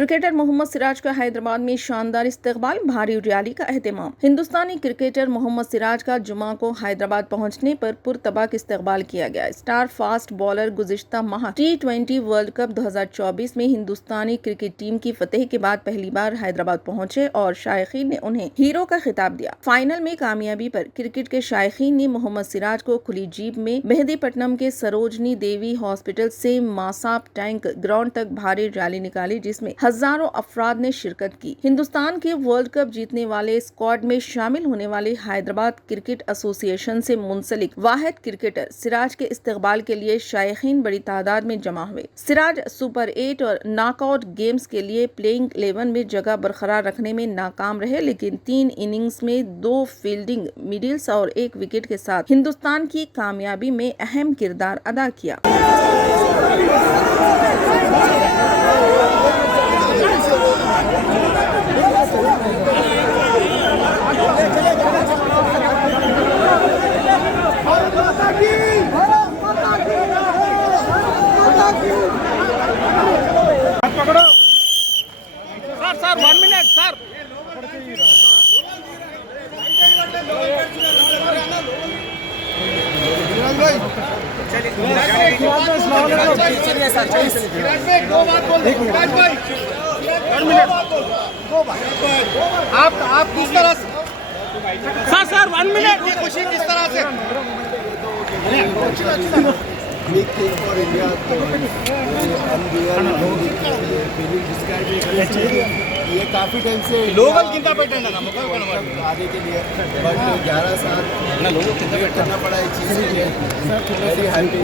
Cricketer Mohammad Siraj का हैदराबाद में शानदार इस्तकबाल, भारी रैली का एहतमाम। हिंदुस्तानी क्रिकेटर मोहम्मद सिराज का जुमा को हैदराबाद पहुंचने पर पुरतबाक इस्तकबाल किया गया। स्टार फास्ट बॉलर गुज़िश्ता माह T20 वर्ल्ड कप 2024 में हिंदुस्तानी क्रिकेट टीम की फतेह के बाद पहली बार हैदराबाद पहुंचे और शायकीन ने उन्हें हीरो का खिताब दिया। फाइनल में कामयाबी पर क्रिकेट के शायकीन ने मोहम्मद सिराज को खुली जीप में मेहदीपट्टनम के सरोजनी देवी हॉस्पिटल से मासाब टैंक ग्राउंड तक भारी रैली निकाली, जिसमें हजारों अफराद ने शिरकत की। हिंदुस्तान के वर्ल्ड कप जीतने वाले स्क्वाड में शामिल होने वाले हैदराबाद क्रिकेट एसोसिएशन से मुंसलिक वाहिद क्रिकेटर सिराज के इस्तकबाल के लिए शायकीन बड़ी तादाद में जमा हुए। सिराज सुपर 8 और नॉकआउट गेम्स के लिए प्लेइंग 11 में जगह बरकरार रखने में नाकाम रहे, लेकिन 3 इनिंग्स में 2 फील्डिंग मिडिल्स और 1 विकेट के साथ हिंदुस्तान की कामयाबी में अहम किरदार अदा किया। पकड़ो सर 1 मिनट सर। आप किस तरह से सर 1 मिनट की खुशी किस तरह से for India, ये काफी टाइम से लोकल कितना पैटर्न है ना आगे के लिए, बट 11 साल लोगों को वेट करना पड़ा है चीज़ के लिए। Very happy.